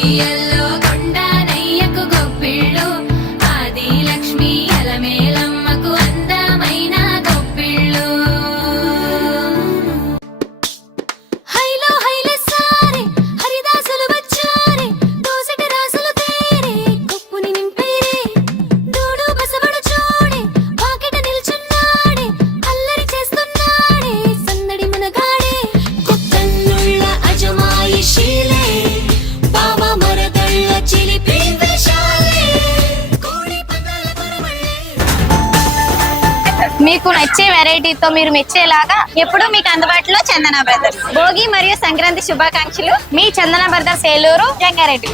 ఉయ్యల్లో కొండనయ్యకు గొప్పిళ్ళు ఆది లక్ష్మి అలమేలమ్మకు అందమైన గొప్పిళ్ళు హైలో హైల సారే హరిదాసులు వచ్చారే దోసటి రాసులు తేరే కుప్పుని నింపేరే దూడు బసవడు చూడే పాకెట నిల్చున్నాడే అల్లరి చేస్తున్నాడే సందడి మనగాడే కొత్తన్నుళ్ళ అజమాయిషీలే బావ మరదళ్ళ చిలిపి వేషాలే కోడి పందాల పరమళ్ళే. మీకు నచ్చే వెరైటీతో మీరు మెచ్చేలాగా ఎప్పుడు మీకు అందుబాటులో చందన బ్రదర్స్. భోగి మరియు సంక్రాంతి శుభాకాంక్షలు. మీ చందన బ్రదర్స్ ఏలూరు, రంగారెడ్డి.